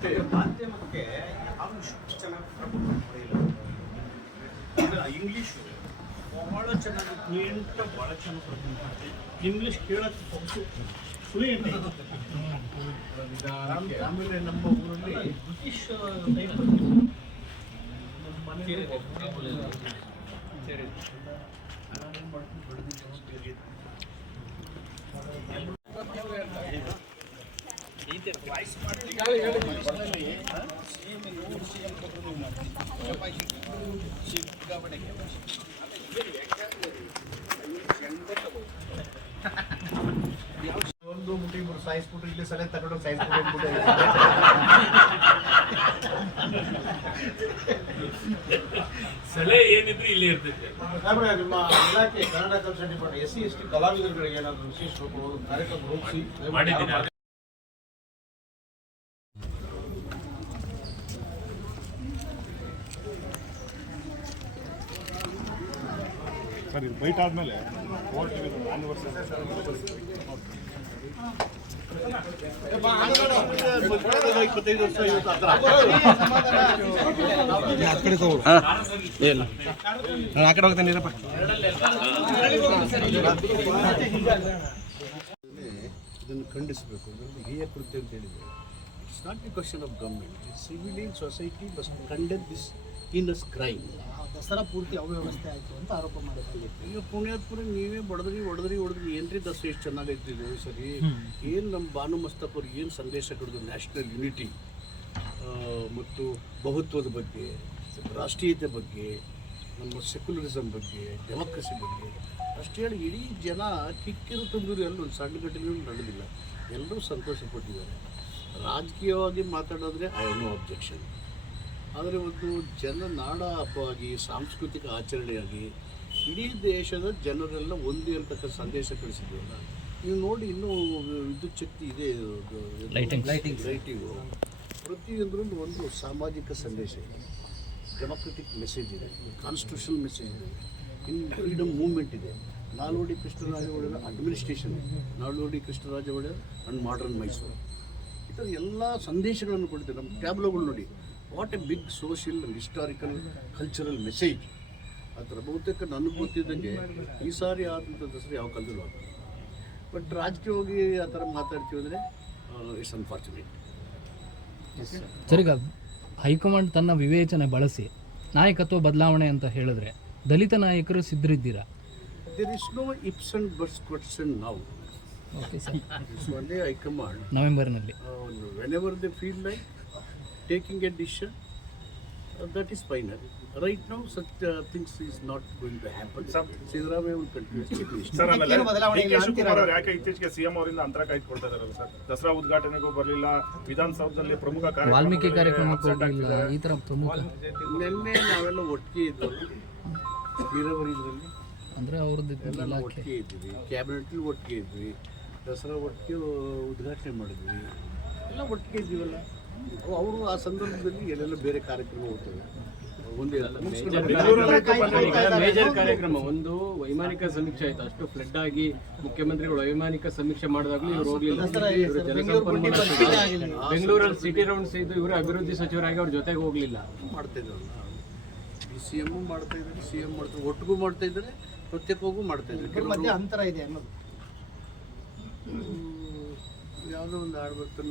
ಮಾಧ್ಯಮಕ್ಕೆ ಯಾರು ಚೆನ್ನಾಗಿ ಪ್ರಭಾವ ಇಂಗ್ಲೀಷು ಬಹಳ ಚೆನ್ನಾಗಿ ಕ್ಲಿಯಂಟ ಭಾಳ ಚೆನ್ನಾಗಿ ಪ್ರಭಾವ ಮಾಡ್ತೀವಿ ಇಂಗ್ಲೀಷ್ ಕೇಳೋಕ್ಕೆ ಪಕ್ಷು ಫ್ಲೂಯೆಂಟ್ ಆಮೇಲೆ ನಮ್ಮ ಊರಲ್ಲಿ ಬ್ರಿಟಿಷ್ ಟೈಪ್ ಮನೆ ಒಂದು ಮುಟ್ಟಿ ಇಬ್ರು ಸಾಯಿಸ್ಬಿಟ್ರು ಇಲ್ಲಿ ಸಲ ತಗೊಂಡು ಸಾಯಿಸ್ಬಿಟ್ಟು ಸಲಹೆ ಏನಿದ್ರೆ ಇಲ್ಲಿ ಇರ್ತೈತೆ. ಸಾಹೇಬ್ರೆ, ನಿಮ್ಮ ಇಲಾಖೆ Kannada culture department S C S T ಕಲಾವಿದರುಗಳಿಗೆ ಏನಾದ್ರು ವಿಶೇಷ ಕಾರ್ಯಕ್ರಮ ರೂಪಿಸಿ. ಮಾಡಿದ್ದೀನಿ ಸರ್, ಇದು ಬೈಟ್ ಆದಮೇಲೆ ಆ. ಇದನ್ನು ಖಂಡಿಸಬೇಕು ಹೇಯ ಕೃತ್ಯ ಅಂತ ಹೇಳಿದರೆ it's not the question of government civilian society must condemn this heinous crime Dasara ಪೂರ್ತಿ ಅವ್ಯವಸ್ಥೆ ಆಯಿತು ಅಂತ ಆರೋಪ ಮಾಡಿದ್ದಾರೆ. ಈಗ ಪುಣ್ಯಾತ್ಪುರ ನೀವೇ ಬಡದ್ರಿ ಹೊಡೆದ್ರಿ ಹೊಡೆದ್ರಿ ಏನ್ರಿ ದಸರಾ ಎಷ್ಟು ಚೆನ್ನಾಗೈತಿ ಸರಿ? ಏನು ನಮ್ಮ ಭಾನು ಮಸ್ತಪ್ ಅವ್ರಿಗೆ ಏನು ಸಂದೇಶ ಕೊಡೋದು ನ್ಯಾಷನಲ್ ಯುನಿಟಿ? ಮತ್ತು ಬಹುತ್ವದ ಬಗ್ಗೆ ರಾಷ್ಟ್ರೀಯತೆ ಬಗ್ಗೆ ನಮ್ಮ ಸೆಕ್ಯುಲರಿಸಮ್ ಬಗ್ಗೆ ಡೆಮೋಕ್ರಸಿ ಬಗ್ಗೆ. ಅಷ್ಟು ಹೇಳಿ ಇಡೀ ಜನ ಕಿಕ್ಕಿರು ತುಂಬಿರು ಎಲ್ಲ ಒಂದು ಸಣ್ಣ ಘಟನೆ ನಡೆದಿಲ್ಲ. ಎಲ್ಲರೂ ಸಂತೋಷ ಪಟ್ಟಿದ್ದಾರೆ. ರಾಜಕೀಯವಾಗಿ ಮಾತಾಡೋದ್ರೆ ಐ ಹ್ಯಾವ್ ನೋ ಅಬ್ಜೆಕ್ಷನ್ ಆದರೆ ಒಂದು ಜನ ನಾಡ ಹಬ್ಬವಾಗಿ ಸಾಂಸ್ಕೃತಿಕ ಆಚರಣೆಯಾಗಿ ಇಡೀ ದೇಶದ ಜನರೆಲ್ಲ ಒಂದೇ ಅಂತಕ್ಕ ಸಂದೇಶ ಕಳಿಸಿದ್ವಲ್ಲ ನೀವು ನೋಡಿ ಇನ್ನೂ ವಿದ್ಯುತ್ ಶಕ್ತಿ ಇದೆ. ಲೈಟಿಂಗ್ ಲೈಟಿಂಗ್ ಲೈಟಿಂಗು ಪ್ರತಿಯೊಂದರಲ್ಲೂ ಒಂದು ಸಾಮಾಜಿಕ ಸಂದೇಶ ಇದೆ. ಡೆಮೊಕ್ರೆಟಿಕ್ ಮೆಸೇಜ್ ಇದೆ. ಕಾನ್ಸ್ಟಿಟ್ಯೂಷನ್ ಮೆಸೇಜ್ ಇದೆ. ಇನ್ ಫ್ರೀಡಮ್ ಮೂವ್ಮೆಂಟ್ ಇದೆ. ನಾಲ್ವಡಿ ಕೃಷ್ಣರಾಜ ಒಡೆಯರ administration Nalwadi Krishnaraja Wodeyar and modern Mysuru. ಈ ಥರ ಎಲ್ಲ ಸಂದೇಶಗಳನ್ನು ಕೊಡ್ತೀವಿ. ನಮ್ಮ ಟ್ಯಾಬ್ಲೋಗಳು ನೋಡಿ. What a big social historical cultural message ಅದರ ಬಹುತೇಕ ನನಗೆ ಗೊತ್ತಿದ್ದಂಗೆ ಈ ಸಾರಿ ಆದಂಥ ದಸರಾ ಯಾವ ಕಾಲದಲ್ಲೂ ಆಗ್ತದೆ ಬಟ್ ರಾಜಕೀಯವಾಗಿ ಆ ಥರ ಮಾತಾಡ್ತೀವಿ ಅಂದರೆ ಇಟ್ಸ್ ಅನ್ಫಾರ್ಚುನೇಟ್ ಸರಿಗ ಹೈಕಮಾಂಡ್ ತನ್ನ ವಿವೇಚನೆ ಬಳಸಿ ನಾಯಕತ್ವ ಬದಲಾವಣೆ ಅಂತ ಹೇಳಿದ್ರೆ ದಲಿತ ನಾಯಕರು ಸಿದ್ಧರಿದ್ದೀರಾ? There is no ifs and buts question ನಾವು ಓಕೆ ಸರ್ ಹೈಕಮಾಂಡ್ ನವೆಂಬರ್ನಲ್ಲಿ whenever they feel like taking a decision that is final right now such things is not going to happen Siddaramaiah will continues sir ಆಮೇಲೆ ಏನು ಬದಲಾವಣೆ D ಇಲ್ಲ K Shivakumar ಅವರು ಅವ್ರು ಯಾಕೆ ಇತ್ತೀಚೆಗೆ ಸಿಎಂ ಅವರಿಂದ ಅಂತರ ಕಾಯ್ದುಕೊಳ್ತಾ ಇದಾರಲ್ಲ ಸರ್? ದಸರಾ ಉದ್ಘಾಟನೆಗೂ ಬರಲಿಲ್ಲ ವಿಧಾನಸೌಧದಲ್ಲಿ ಪ್ರಮುಖ ಕಾರ್ಯಕ್ರಮಗಳಿಗೆ ವಾಲ್ಮೀಕಿ ಕಾರ್ಯಕ್ರಮಕ್ಕೆ absent ಹೋಗಿಲ್ಲ. ಈ ಥರ ಪ್ರಮುಖ. ನಿನ್ನೆ ನಾವೆಲ್ಲ ಒಟ್ಟಿಗೆ ಇದ್ವಲ್ಲ ನೀರಾವರಿ ಇದರಲ್ಲಿ. ಅಂದರೆ ಅವ್ರದ್ದು ಎಲ್ಲ ಇಲಾಖೆ. ಒಟ್ಟಿಗೆ ಇದ್ವಿ ಕ್ಯಾಬಿನೆಟ್ಲಿ ಒಟ್ಟಿಗೆ ಇದ್ವಿ. ದಸರಾ ಒಟ್ಟಿಗೆ ಉದ್ಘಾಟನೆ ಮಾಡಿದ್ವಿ. ಎಲ್ಲ ಒಟ್ಟಿಗೆ ಇದ್ದೀವಲ್ಲ? ಅವರು ಆ ಸಂದರ್ಭದಲ್ಲಿ ಎಲ್ಲೆಲ್ಲ ಬೇರೆ ಕಾರ್ಯಕ್ರಮ ಹೋಗ್ತವೆ ಒಂದೇ ಮೇಜರ್ ಕಾರ್ಯಕ್ರಮ ಒಂದು ವೈಮಾನಿಕ ಸಮೀಕ್ಷೆ ಆಯ್ತು. ಅಷ್ಟು ಫ್ಲಡ್ ಆಗಿ ಮುಖ್ಯಮಂತ್ರಿಗಳು ವೈಮಾನಿಕ ಸಮೀಕ್ಷೆ ಮಾಡಿದಾಗಲೂ ಇವ್ರು ಹೋಗ್ಲಿಲ್ಲ. ಬೆಂಗಳೂರಲ್ಲಿ ಸಿಟಿ ರೌಂಡ್ಸ್ ಇದ್ದು ಇವರು ಅಭಿವೃದ್ಧಿ ಸಚಿವರಾಗಿ ಅವ್ರ ಜೊತೆಗೆ ಹೋಗ್ಲಿಲ್ಲ. ಮಾಡ್ತಾ ಸಿ ಎಮ್ಮು ಮಾಡ್ತಾ ಇದ್ದಾರೆ ಸಿ ಎಂ ಮಾಡ್ತಾರೆ ಒಟ್ಟಿಗೂ ಮಾಡ್ತಾ ಇದ್ದಾರೆ ಪ್ರತ್ಯೇಕವಾಗೂ ಮಾಡ್ತಾ ಇದ್ದಾರೆ. ಮಧ್ಯೆ ಅಂತರ ಇದೆ ಅನ್ನೋದು. ಯಾವುದೋ ಒಂದು ಹಾಡು ಬರ್ತದೆ